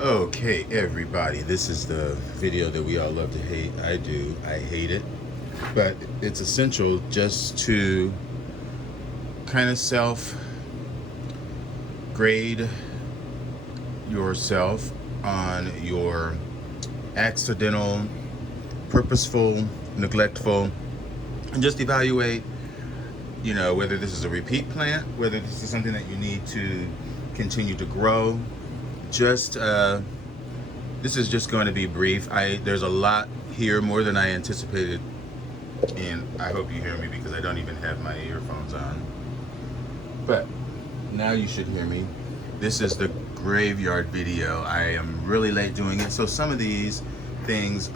Okay, everybody, this is the video that we all love to hate. I do. I hate it. But it's essential just to kind of self-grade yourself on your accidental, purposeful, neglectful, and just evaluate, whether this is a repeat plant, whether this is something that you need to continue to grow. Just this is just going to be brief. There's a lot here, more than I anticipated, and I hope you hear me because I don't even have my earphones on. But now you should hear me. This is the graveyard video. I am really late doing it, so some of these things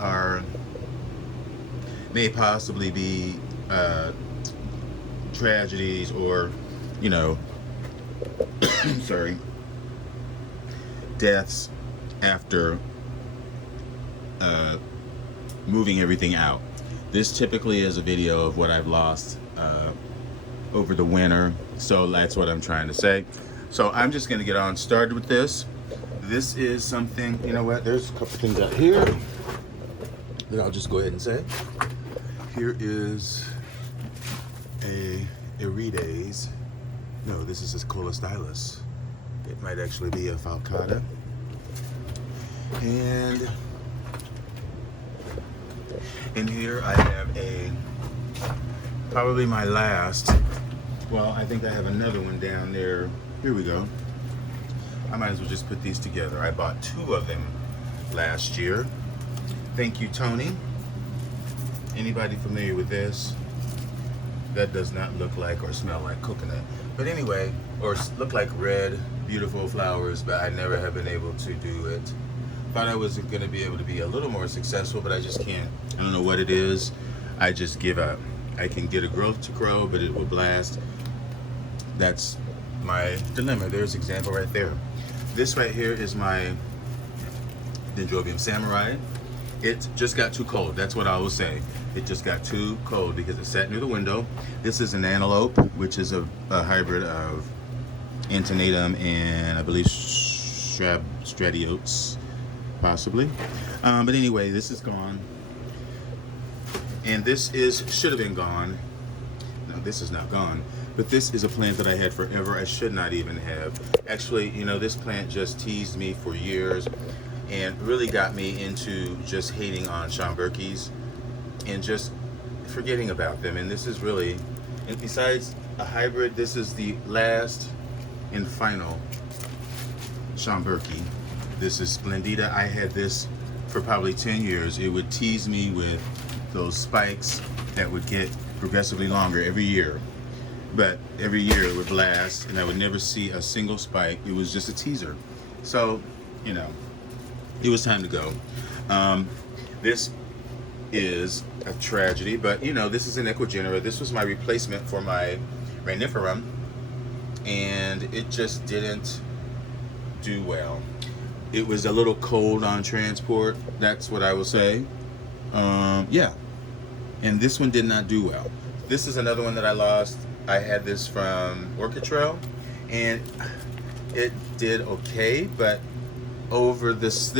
may possibly be tragedies or sorry, deaths after moving everything out. This typically is a video of what I've lost over the winter, so that's what I'm trying to say. So I'm just going to get on started with this. This is something, there's a couple things out here that I'll just go ahead and say. Here is a Irides. No, this is a Colostylus. It might actually be a falcata. And in here I have probably my last, I think I have another one down there. Here we go. I might as well just put these together. I bought 2 of them last year. Thank you, Tony. Anybody familiar with this? That does not look like or smell like coconut. But anyway, or look like red, beautiful flowers, but I never have been able to do it. Thought I was going to be able to be a little more successful, but I just can't. I don't know what it is. I just give up. I can get a growth to grow, but it will blast. That's my dilemma. There's an example right there. This right here is my Dendrobium samurai. It just got too cold. That's what I will say. It just got too cold because it sat near the window. This is an antelope, which is a hybrid of Antinatum and I believe Stradiotes, possibly. But anyway, this is gone. And this should have been gone. No, this is not gone. But this is a plant that I had forever. I should not even have. Actually, this plant just teased me for years and really got me into just hating on Schomburgkis and just forgetting about them. And this is really, and besides a hybrid, this is the last and final Schomburgki. This is Splendida. I had this for probably 10 years. It would tease me with those spikes that would get progressively longer every year. But every year it would blast and I would never see a single spike. It was just a teaser. So, it was time to go. This is a tragedy, but this is an Equigenera. This was my replacement for my Reniferum, and it just didn't do well. It was a little cold on transport. That's what I will say. Yeah. And this one did not do well. This is another one that I lost. I had this from Orchid Trail, and it did okay, but over this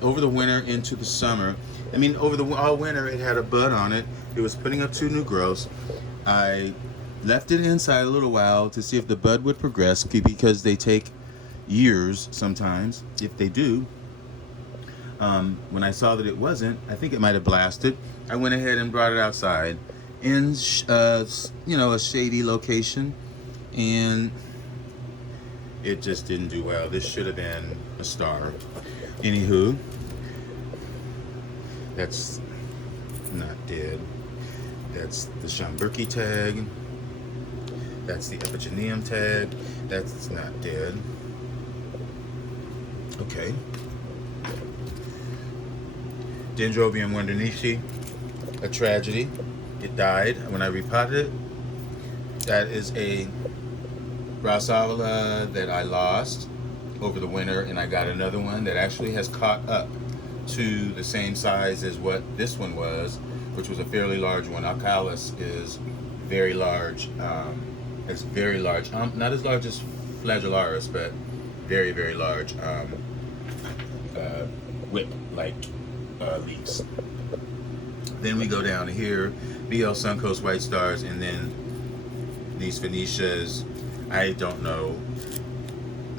over the winter into the summer, over the all winter, it had a bud on it. It was putting up 2 new growths. I left it inside a little while to see if the bud would progress because they take years sometimes, if they do. When I saw that it wasn't, I think it might have blasted. I went ahead and brought it outside in a shady location, and it just didn't do well. This should have been a star. Anywho, that's not dead. That's the Schomburgki tag. That's the Epigeneum tag. That's not dead. Okay. Dendrobium wundernichi, a tragedy. It died when I repotted it. That is a Brassavola that I lost over the winter, and I got another one that actually has caught up to the same size as what this one was, which was a fairly large one. Alcalis is very large. It's very large. Not as large as Flagellaris, but very, very large. whip-like leaves. Then we go down to here, BL Suncoast White Stars, and then these Phoenicias. I don't know.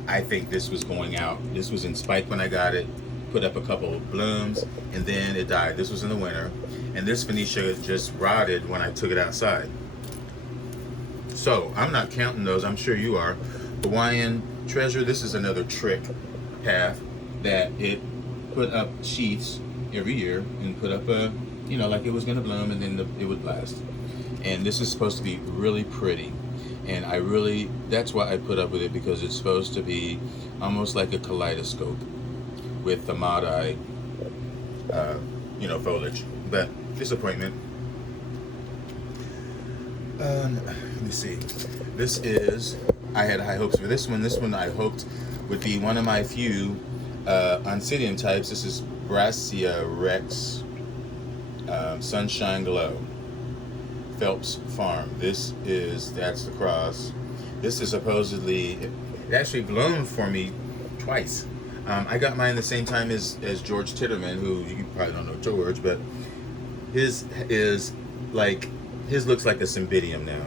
I think this was going out. This was in spike when I got it. Put up a couple of blooms, and then it died. This was in the winter, and this Phoenicia just rotted when I took it outside. So I'm not counting those. I'm sure you are. Hawaiian Treasure. This is another trick path that it put up sheaths every year and put up a, like it was going to bloom, and then it would blast. And this is supposed to be really pretty. And that's why I put up with it, because it's supposed to be almost like a kaleidoscope with the Maadai, foliage. But disappointment. Let me see. I had high hopes for this one. This one I hoped would be one of my few Oncidium types. This is Gracia Rex, Sunshine Glow, Phelps Farm. That's the cross. This is supposedly, it actually bloomed for me twice. I got mine the same time as George Titterman, who you probably don't know George, but his looks like a cymbidium now,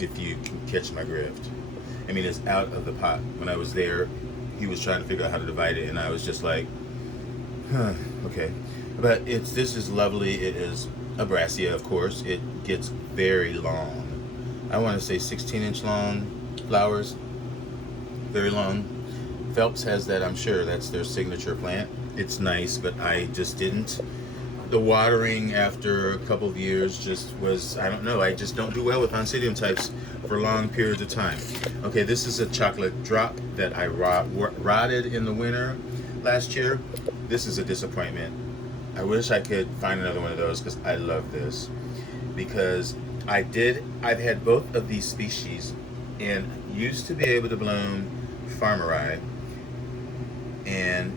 if you can catch my drift. I mean, it's out of the pot. When I was there, he was trying to figure out how to divide it, and I was just like, okay. But this is lovely. It is a Brassica, of course. It gets very long. I want to say 16-inch long flowers. Very long. Phelps has that, I'm sure. That's their signature plant. It's nice, but I just didn't. The watering after a couple of years just was, I don't know. I just don't do well with Oncidium types for long periods of time. Okay, this is a chocolate drop that I rotted in the winter last year. This is a disappointment. I wish I could find another one of those, because I love this. Because I've had both of these species and used to be able to bloom Farmeri and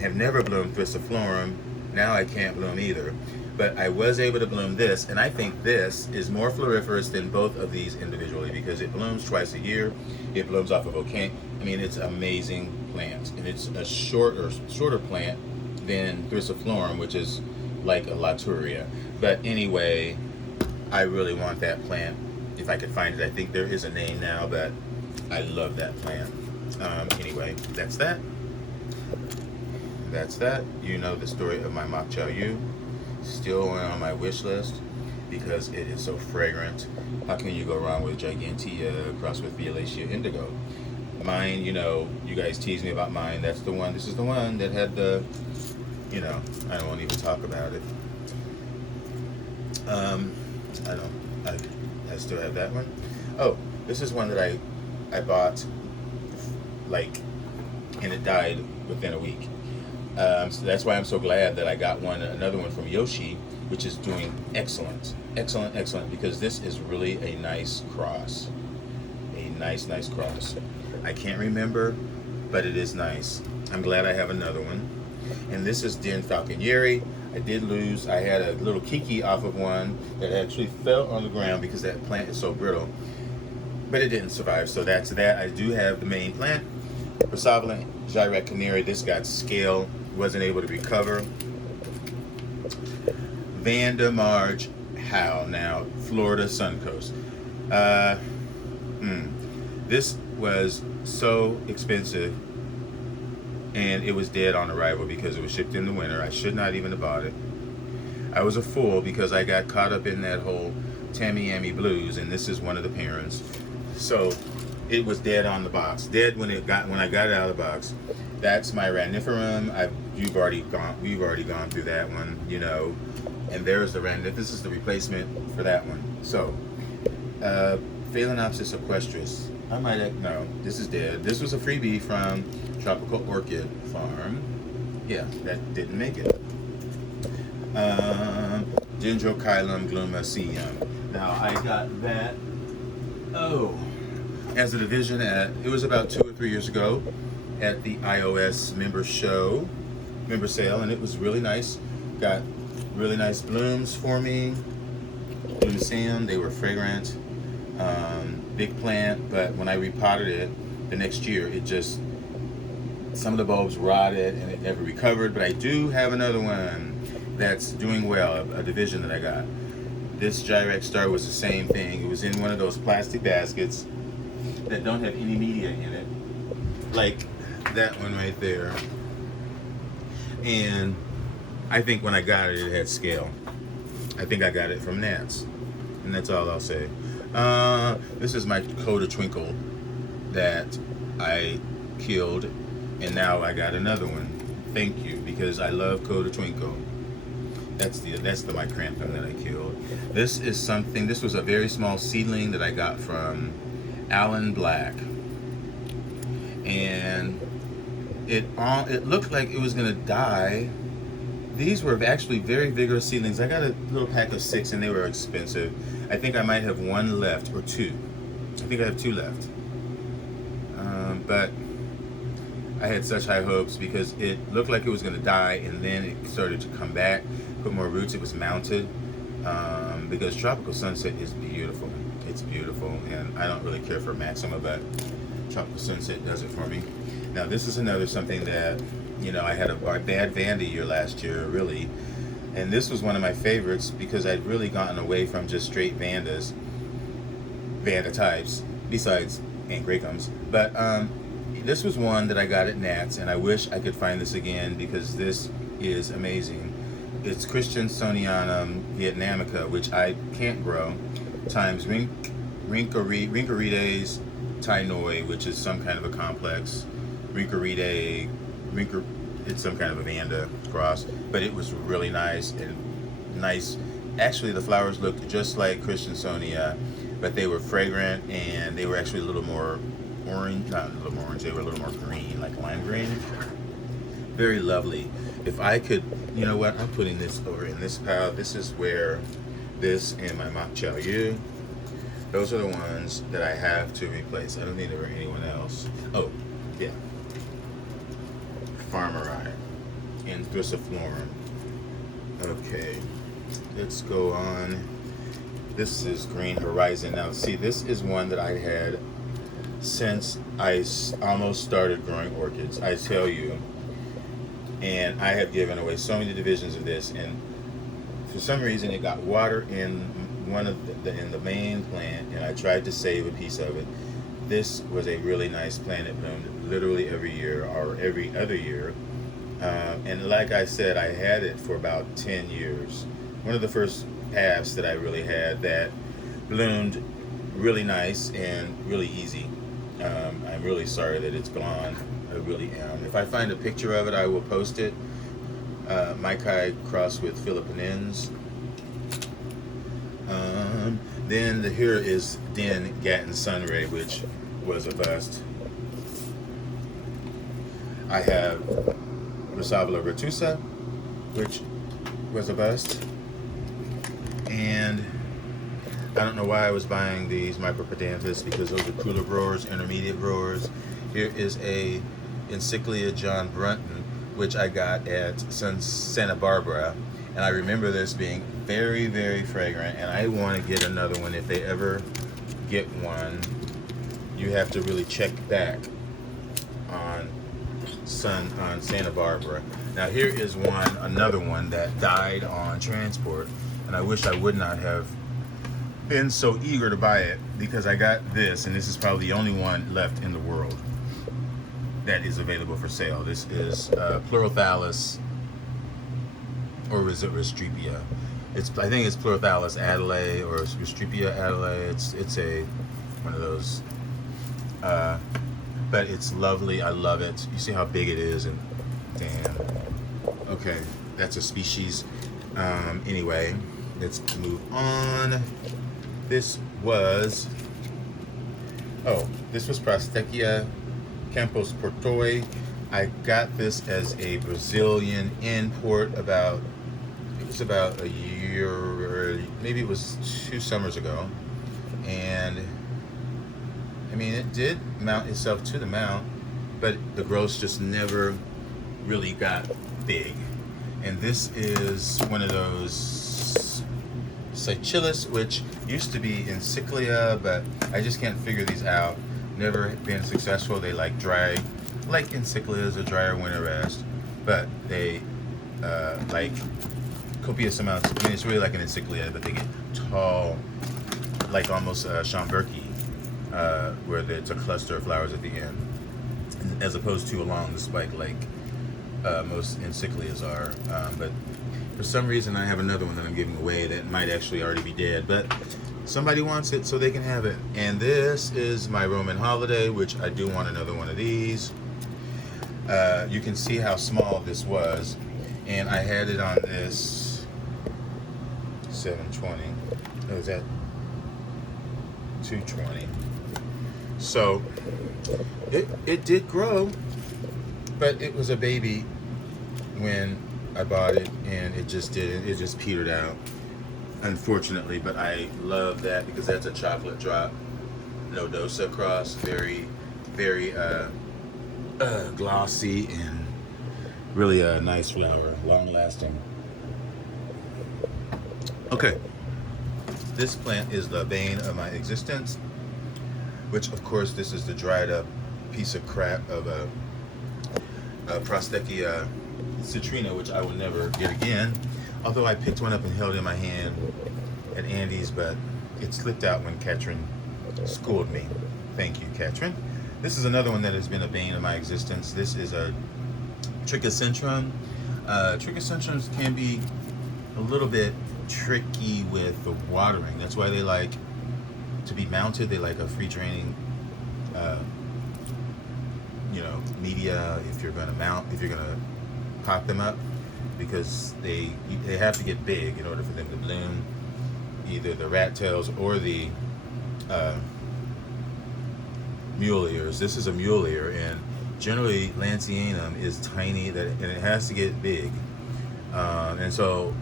have never bloomed Thriciflorum. Now I can't bloom either. But I was able to bloom this, and I think this is more floriferous than both of these individually, because it blooms twice a year. It blooms off of volcano. I mean, it's an amazing plant, and it's a shorter plant than Thriciflorum, which is like a Laturia. But anyway, I really want that plant if I could find it. I think there is a name now, but I love that plant. Anyway, that's that. You know the story of my Mock Chow Yu. Still on my wish list because it is so fragrant. How can you go wrong with Gigantea crossed with Violacea Indigo? Mine, you guys tease me about mine. That's the one. This is the one that had the, I don't want to even talk about it. I still have that one. Oh, this is one that I bought, and it died within a week. So that's why I'm so glad that I got another one from Yoshi, which is doing excellent, because this is really a nice cross. A nice cross. I can't remember, but it is nice. I'm glad I have another one. And this is Den Falconieri. I had a little kiki off of one that actually fell on the ground because that plant is so brittle. But it didn't survive, so that's that. I do have the main plant. Persavalent Gyrate Canary. This got scale, wasn't able to recover. Vanda Marge Howe, now Florida Suncoast. This was so expensive, and it was dead on arrival because it was shipped in the winter. I should not even have bought it. I was a fool because I got caught up in that whole Tamiami blues, and this is one of the parents. So it was dead on the box. Dead when I got it out of the box. That's my Raniferum. We've already gone through that one, And there's the Raniferum. This is the replacement for that one. So, Phalaenopsis equestris. No, this is dead. This was a freebie from Tropical Orchid Farm. Yeah, that didn't make it. Dendrochilum glumaceum. Now I got that. As a division it was about 2 or 3 years ago at the iOS member sale, and it was really nice. Got really nice blooms for me. Glumaceum, they were fragrant. Big plant, but when I repotted it the next year, it just some of the bulbs rotted and it never recovered, but I do have another one that's doing well, a division that I got. This Gyrex star was the same thing. It was in one of those plastic baskets that don't have any media in it, like that one right there. And I think when I got it, it had scale. I think I got it from Nats, and that's all I'll say. This is my Coda Twinkle that I killed, and now I got another one. Thank you, because I love Coda Twinkle. That's the micranthum that I killed. This is something. This was a very small seedling that I got from Alan Black, and it looked like it was gonna die. These were actually very vigorous seedlings. I got a little pack of 6, and they were expensive. I think I might have 1 left, or 2. I think I have 2 left. But I had such high hopes because it looked like it was going to die, and then it started to come back, put more roots. It was mounted because Tropical Sunset is beautiful. It's beautiful, and I don't really care for Maxima, but Tropical Sunset does it for me. Now, this is another something that, you know, I had a bad Vanda year last year, really. And this was one of my favorites because I'd really gotten away from just straight Vanda types, besides Aunt Gracums. But this was one that I got at Nats, and I wish I could find this again because this is amazing. It's Christiansonianum vietnamica, which I can't grow, times Rincorides tainoi, which is some kind of a complex. It's some kind of a Vanda cross, but it was really nice and nice. Actually, the flowers looked just like Christiansonia, but they were fragrant and they were actually a little more orange, not a little more orange, they were a little more green, like lime green. Very lovely. If I could, you know what, I'm putting this over in this pile. This is where this and my Mok Chow Yu, those are the ones that I have to replace. I don't need anyone else. Oh, yeah. Farmerai and Thrissiflorum. Okay, let's go on. This is Green Horizon. Now, see, this is one that I had since I almost started growing orchids, I tell you. And I have given away so many divisions of this, and for some reason it got water in one of in the main plant, and I tried to save a piece of it. This was a really nice plant. It bloomed literally every year or every other year. And like I said, I had it for about 10 years. One of the first paths that I really had that bloomed really nice and really easy. I'm really sorry that it's gone. I really am. If I find a picture of it, I will post it. Maikai crossed with Philippinens. Then here is Den Gatton Sunray, which was a bust. I have Rosavilla retusa, which was a bust. And I don't know why I was buying these Micropedanthus, because those are cooler growers, intermediate growers. Here is a Encyclia John Brunton, which I got at Santa Barbara. And I remember this being very, very fragrant, and I want to get another one. If they ever get one, you have to really check back on Santa Barbara. Now here is another one that died on transport, and I wish I would not have been so eager to buy it, because I got this, and this is probably the only one left in the world that is available for sale. This is Pleurothallus, or is it Restreepia? I think it's Pleurothallus adelae or Restreepia adelae. It's a one of those, but it's lovely. I love it. You see how big it is, and damn. Okay, that's a species. Anyway, let's move on. This was Prostechia Campos Portoi. I got this as a Brazilian import about a year, or maybe it was 2 summers ago. And I mean, it did mount itself to the mount, but the growth just never really got big. And this is one of those Sychillus, which used to be Encyclia, but I just can't figure these out. Never been successful. They like dry like encyclias, a drier winter rest, but they like copious amounts. I mean, it's really like an encyclia, but they get tall, like almost Schomburgki, where it's a cluster of flowers at the end, as opposed to along the spike like most encyclias are. But for some reason, I have another one that I'm giving away that might actually already be dead, but somebody wants it, so they can have it. And this is my Roman holiday, which I do want another one of these. You can see how small this was, and I had it on this 720. Oh, is that 220? So it did grow, but it was a baby when I bought it, and it just petered out, unfortunately. But I love that because that's a chocolate drop nodosa cross, very glossy and really a nice flower, long lasting. Okay, this plant is the bane of my existence, which of course this is the dried up piece of crap of a Prostechia citrina, which I will never get again. Although I picked one up and held it in my hand at Andy's, but it slipped out when Katrin schooled me. Thank you, Katrin. This is another one that has been a bane of my existence. This is a Trichocentrum. Trichocentrums can be a little bit tricky with the watering. That's why they like to be mounted. They like a free draining media if you're going to pop them up, because they have to get big in order for them to bloom, either the rat tails or the mule ears. This is a mule ear, and generally Lanceanum is tiny, and it has to get big. And so,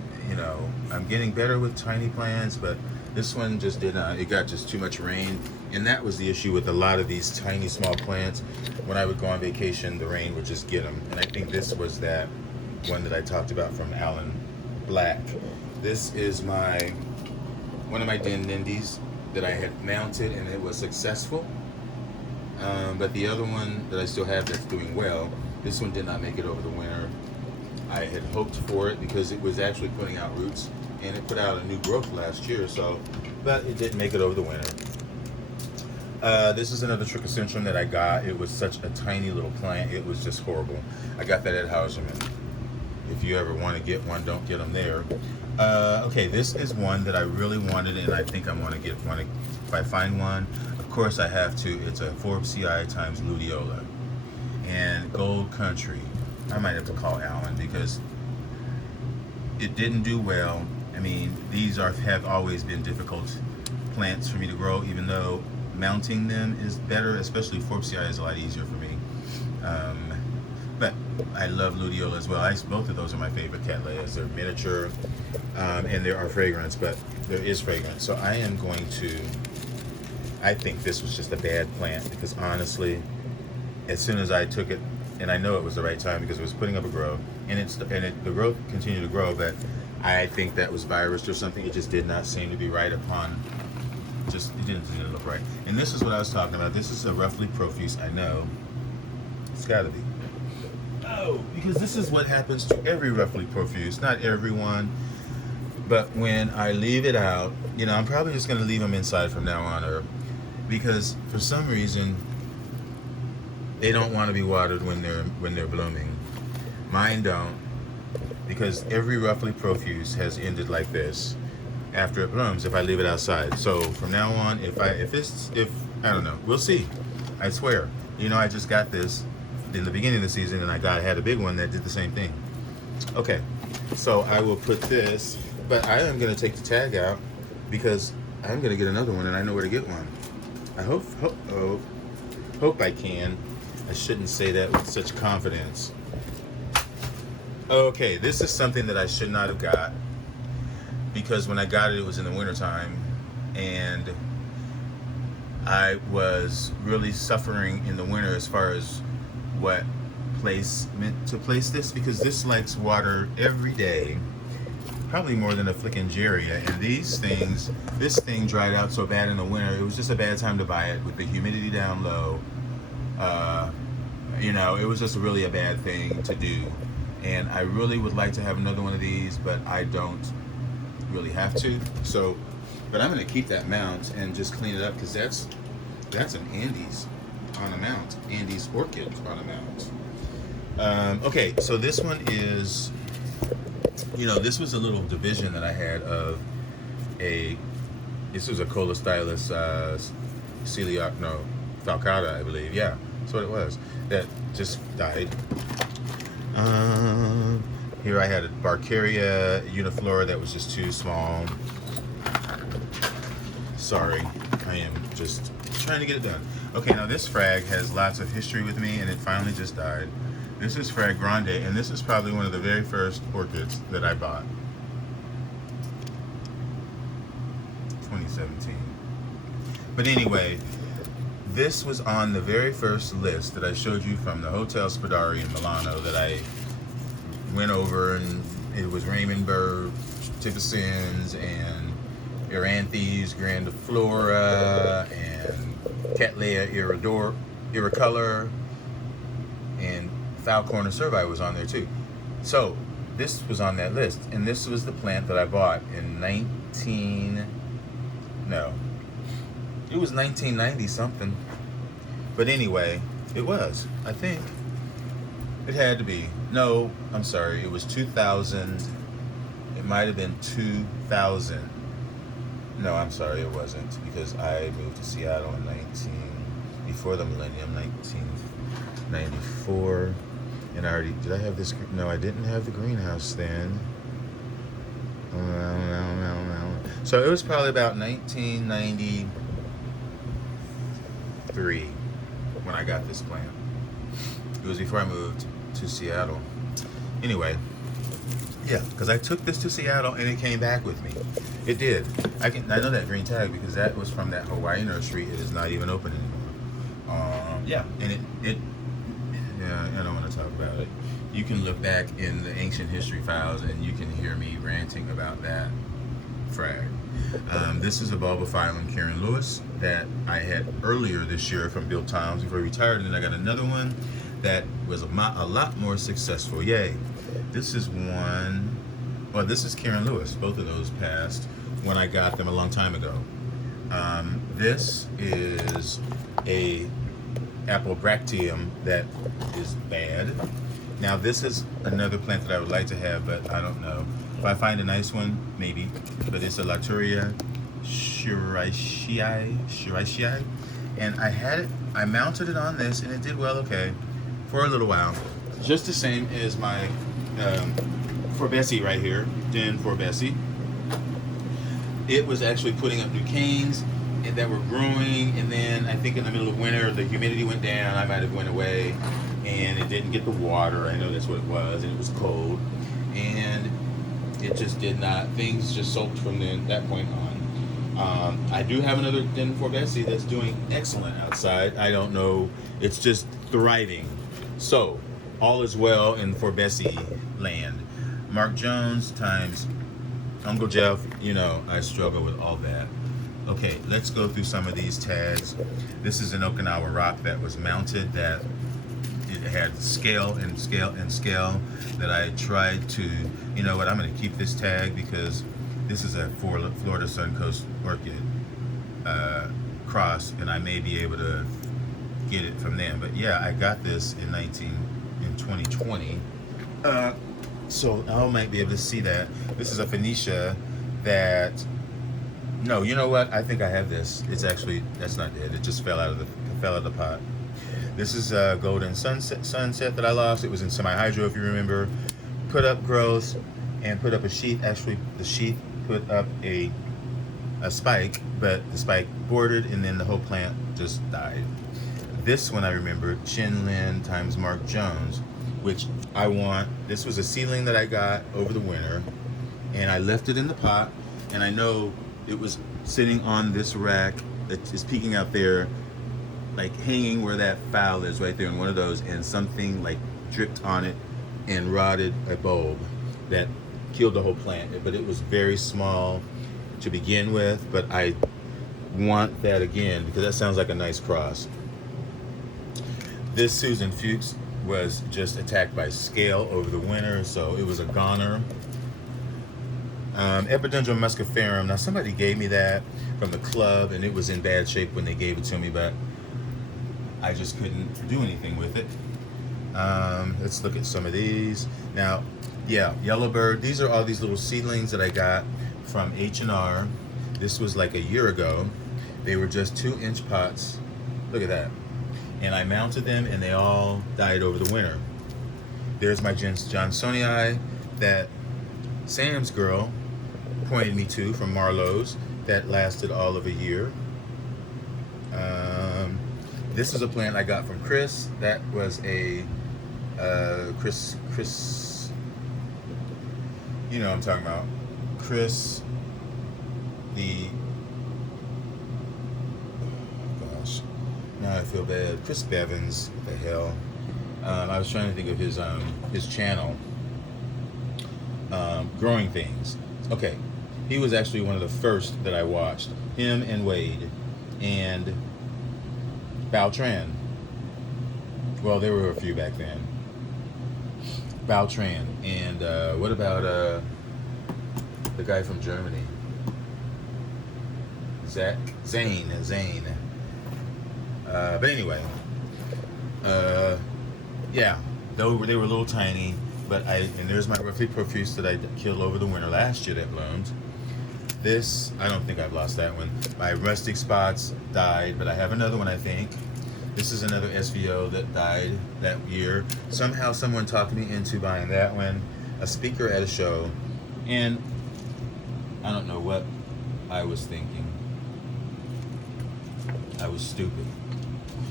I'm getting better with tiny plants, but this one just did not. It got just too much rain, and that was the issue with a lot of these tiny, small plants. When I would go on vacation, the rain would just get them. And I think this was that one that I talked about from Alan Black. This is one of my Dendindes that I had mounted, and it was successful. But the other one that I still have that's doing well, this one did not make it over the winter. I had hoped for it because it was actually putting out roots, and it put out a new growth last year, but it didn't make it over the winter. This is another Trichocentrum that I got. It was such a tiny little plant. It was just horrible. I got that at Hauserman. If you ever want to get one, don't get them there. Okay, this is one that I really wanted, and I think I'm going to get one. If I find one, of course I have to. It's a Forbes CI times Ludiola. And Gold Country. I might have to call Alan because it didn't do well. I mean, these have always been difficult plants for me to grow, even though mounting them is better, especially Forbes CI is a lot easier for me. But I love Ludiola as well. Both of those are my favorite Cattleyas. They're miniature, and there are fragrance, but there is fragrance. So I think this was just a bad plant, because honestly, as soon as I took it, and I know it was the right time because it was putting up a growth, and the growth continued to grow, but I think that was virus or something. It just did not seem to be right upon. It didn't look right. And this is what I was talking about. This is a roughly profuse. I know it's got to be. Oh, because this is what happens to every roughly profuse. Not everyone, but when I leave it out, I'm probably just going to leave them inside from now on, because for some reason they don't want to be watered when they're blooming. Mine don't, because every roughly profuse has ended like this after it blooms if I leave it outside. So from now on, if I don't know, we'll see. I swear. I just got this in the beginning of the season, and I had a big one that did the same thing. Okay, so I will put this, but I am going to take the tag out because I'm going to get another one, and I know where to get one. I hope I can. I shouldn't say that with such confidence. Okay, this is something that I should not have got, because when I got it, it was in the wintertime, and I was really suffering in the winter as far as what place meant to place this, because this likes water every day, probably more than a flickingeria. And this thing dried out so bad in the winter, it was just a bad time to buy it with the humidity down low. You know, it was just really a bad thing to do. And I really would like to have another one of these, but I don't really have to. So, but I'm going to keep that mount and just clean it up, because that's an Andes on a mount. Andes orchid on a mount. Okay, so this one is, you know, this was a little division that I had of this was a Colostylus celiac, no, falcata, I believe. Yeah, that's what it was. That just died. Here I had a Barcaria uniflora that was just too small. Sorry, I am just trying to get it done. Okay, now this frag has lots of history with me, and it finally just died. This is Frag Grande, and this is probably one of the very first orchids that I bought. 2017. But anyway, this was on the very first list that I showed you from the Hotel Spadari in Milano that I went over, and it was Raymondberg, Tificins, and Eranthes grandiflora, and Cattleya iricolor, and Falcorna cervi was on there too. So this was on that list, and this was the plant that I bought in 1990 something. But anyway, it was, I think. It had to be. No, I'm sorry, it was 2000. It might have been 2000. No, I'm sorry, it wasn't, because I moved to Seattle in before the millennium, 1994. And I already, did I have this? No, I didn't have the greenhouse then. So it was probably about 1993 when I got this plant. It was before I moved to Seattle. Anyway, yeah, because I took this to Seattle and it came back with me. It did. I know that green tag because that was from that Hawaii nursery. It is not even open anymore. Yeah, and yeah, I don't want to talk about it. You can look back in the ancient history files and you can hear me ranting about that frag. This is a bulbophyllum Karen Lewis that I had earlier this year from Bill Toms before he retired, and then I got another one that was a lot more successful. Yay. This is one, well, this is Karen Lewis. Both of those passed when I got them a long time ago. This is a Apelbractium that is bad. Now this is another plant that I would like to have, but I don't know. If I find a nice one, maybe. But it's a Laturia shiraishi, and I mounted it on this, and it did well, okay, for a little while. Just the same as my Forbessi right here, Den Forbessi. It was actually putting up new canes that were growing, and then I think in the middle of winter the humidity went down. I might have went away, and it didn't get the water. I know that's what it was, and it was cold, and it just did not. Things just sulked from that point on. I do have another Den Forbessi that's doing excellent outside. I don't know. It's just thriving. So all is well in Forbessi land. Mark Jones times Uncle Jeff. You know I struggle with all that. Okay, let's go through some of these tags. This is an Okinawa rock that was mounted, that it had scale and scale and scale, that I tried to, you know what, I'm going to keep this tag because this is a Florida Suncoast orchid cross, and I may be able to get it from them. But yeah, I got this in 2020. So I might be able to see that. This is a Phoenicia that, no, you know what? I think I have this. It's actually, that's not dead. It just fell out of the pot. This is a Golden Sunset that I lost. It was in semi-hydro, if you remember. Put up growth and put up a sheath. Actually, the sheath put up a spike, but the spike boarded, and then the whole plant just died. This one I remember, Chin Lin times Mark Jones, which I want. This was a seedling that I got over the winter, and I left it in the pot, and I know it was sitting on this rack that is peeking out there, like hanging where that foul is right there in one of those, and something like dripped on it and rotted a bulb that killed the whole plant. But it was very small to begin with, but I want that again because that sounds like a nice cross. This Susan Fuchs was just attacked by scale over the winter, so it was a goner. Epidendrum musciferum. Now somebody gave me that from the club, and it was in bad shape when they gave it to me, but I just couldn't do anything with it. Let's look at some of these. Now, yeah, Yellowbird. These are all these little seedlings that I got from H&R. This was like a year ago. They were just 2-inch pots. Look at that. And I mounted them, and they all died over the winter. There's my Johnsonii that Sam's girl pointed me to from Marlowe's that lasted all of a year. This is a plant I got from Chris. That was a Chris, you know what I'm talking about. Chris, the, oh gosh, now I feel bad. Chris Bevins, what the hell? I was trying to think of his channel, Growing Things. Okay, he was actually one of the first that I watched. Him and Wade and Beltran. Well, there were a few back then. Beltran. And what about the guy from Germany? Zane. But anyway, yeah, they were a little tiny, but and there's my roughly profuse that I killed over the winter last year that bloomed. This, I don't think I've lost that one. My rustic spots died, but I have another one, I think. This is another SVO that died that year. Somehow someone talked me into buying that one, a speaker at a show, and I don't know what I was thinking. I was stupid,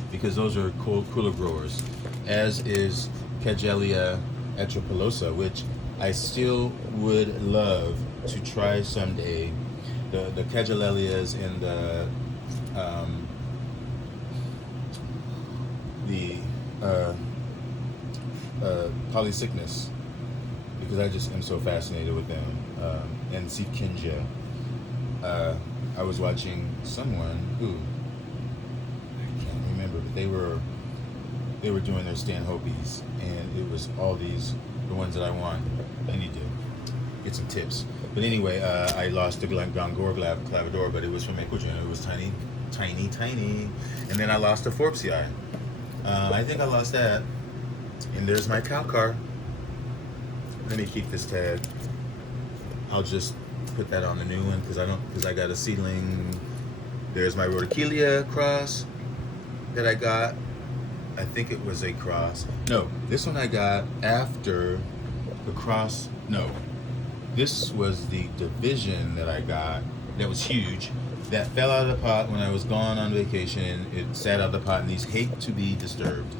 because those are cooler growers, as is Cagelia atropolosa, which I still would love to try someday. The Cagellelias and the Polycycnus, because I just am so fascinated with them. And Sequingia. I was watching someone who, I can't remember, but they were doing their Stanhopes, and it was all these, the ones that I want. I need to get some tips. But anyway, I lost the Gongor clavador, but it was from Ecuador. It was tiny. And then I lost a Forbesii. I think I lost that. And there's my cow car. Let me keep this tag. I'll just put that on the new one because I got a seedling. There's my Rhodochelia cross that I got. I think it was a cross. No, this one I got after the cross. No, this was the division that I got that was huge, that fell out of the pot when I was gone on vacation. It sat out of the pot, and these hate to be disturbed.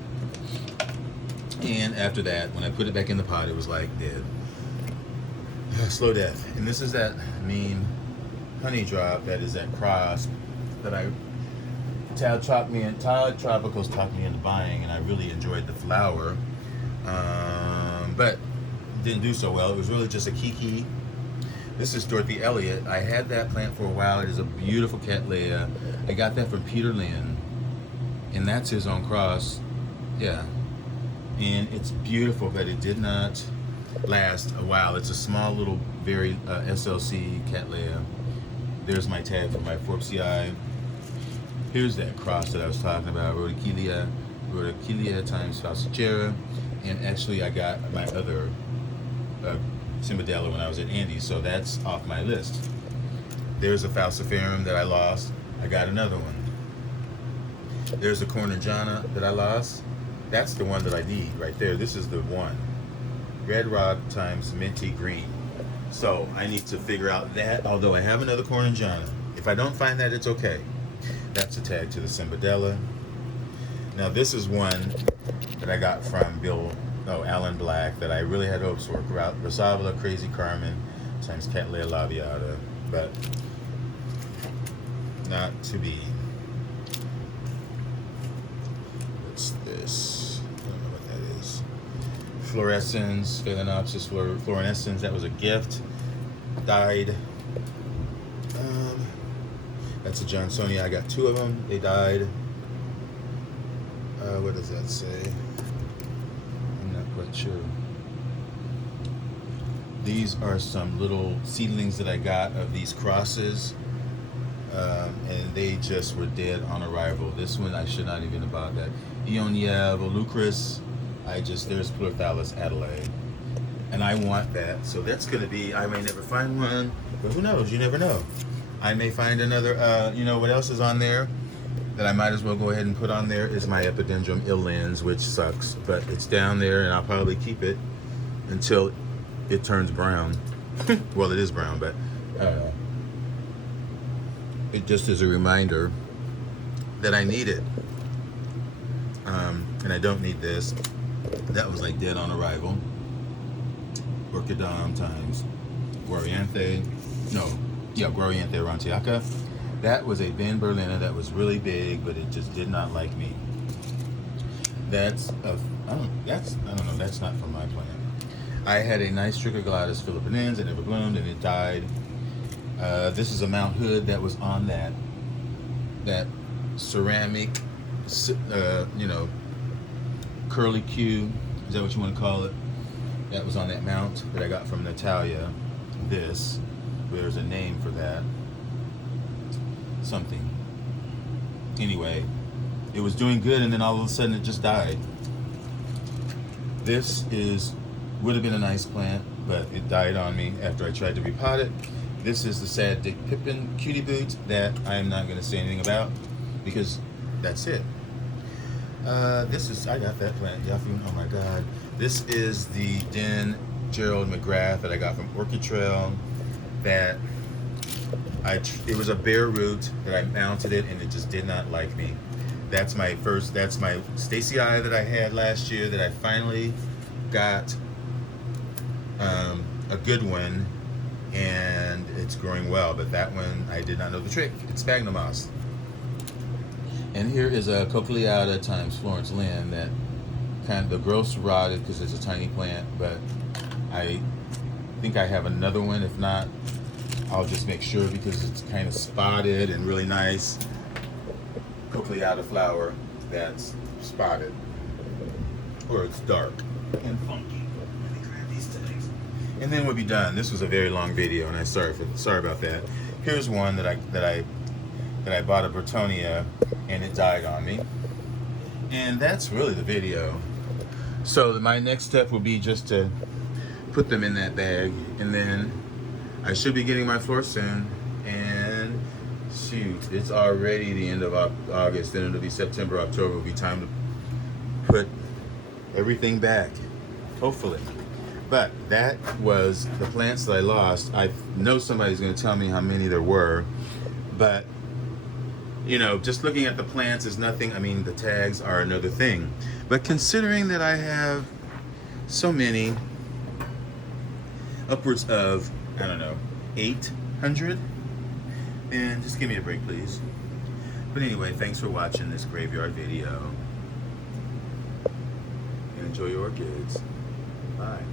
And after that, when I put it back in the pot, it was like dead. Slow death. And this is that mean honey drop that is that cross that Todd Tropicals talked me into buying, and I really enjoyed the flower. But didn't do so well. It was really just a kiki. This is Dorothy Elliot. I had that plant for a while. It is a beautiful Cattleya. I got that from Peter Lynn, and that's his own cross. Yeah. And it's beautiful, but it did not last a while. It's a small little, very SLC Cattleya. There's my tag for my Forbesii. Here's that cross that I was talking about, Rhodochelia times Falcichera. And actually I got my other Cimbadella when I was at Andy's, so that's off my list. There's a Falciferum that I lost. I got another one. There's a Corningana that I lost. That's the one that I need right there. This is the one. Red Rock times Minty Green. So I need to figure out that, although I have another Corningana. If I don't find that, it's okay. That's a tag to the Cimbadella. Now this is one that I got from Alan Black that I really had hopes for. Rosavilla Crazy Carmen times Cattleya labiata, but not to be. What's this? I don't know what that is. Fluorescens, Phalaenopsis florescens. That was a gift. Died. That's a Johnsonia. I got two of them. They died. What does that say? I'm not quite sure. These are some little seedlings that I got of these crosses, and they just were dead on arrival. This one I should not even have bought that. Ionia volucris, there's Plurthalis adelaide, and I want that. So that's going to be, I may never find one, but who knows? You never know. I may find another. You know what else is on there that I might as well go ahead and put on there is my Epidendrum illens, which sucks, but it's down there, and I'll probably keep it until it turns brown. Well, it is brown, but it just is a reminder that I need it. And I don't need this. That was like dead on arrival. Orchidom times Guarianthe. Guarianthe aurantiaca. That was a Ben Berliner that was really big, but it just did not like me. That's not from my plant. I had a nice Trichoglotis philippinense. It never bloomed and it died. This is a Mount Hood that was on that ceramic, curly Q. Is that what you want to call it? That was on that mount that I got from Natalia. There's a name for that. Something. Anyway, it was doing good, and then all of a sudden it just died. This would have been a nice plant, but it died on me after I tried to repot it. This is the Sad Dick Pippin Cutie Boot that I am not going to say anything about because that's it. I got that plant. Oh my God. This is the Den Gerald McGrath that I got from Orchid Trail. It was a bare root that I mounted it, and it just did not like me. That's my Stacy Eye that I had last year that I finally got a good one, and it's growing well, but that one I did not know the trick. It's sphagnum moss. And here is a Cochleata times Florence Lynn that the growth's rotted because it's a tiny plant, but I think I have another one. If not, I'll just make sure because it's kind of spotted and really nice. Cochleata flower that's spotted, or it's dark and funky. Let me grab these things, and then we'll be done. This was a very long video, and I'm sorry about that. Here's one that I bought a Bertonia, and it died on me, and that's really the video. So my next step will be just to put them in that bag, and then I should be getting my floor soon. And shoot, it's already the end of August, then it'll be September, October. It'll be time to put everything back, hopefully. But that was the plants that I lost. I know somebody's going to tell me how many there were, but just looking at the plants is nothing. I mean, the tags are another thing. But considering that I have so many, upwards of, 800, and just give me a break, please. But anyway, thanks for watching this graveyard video. And enjoy your orchids. Bye.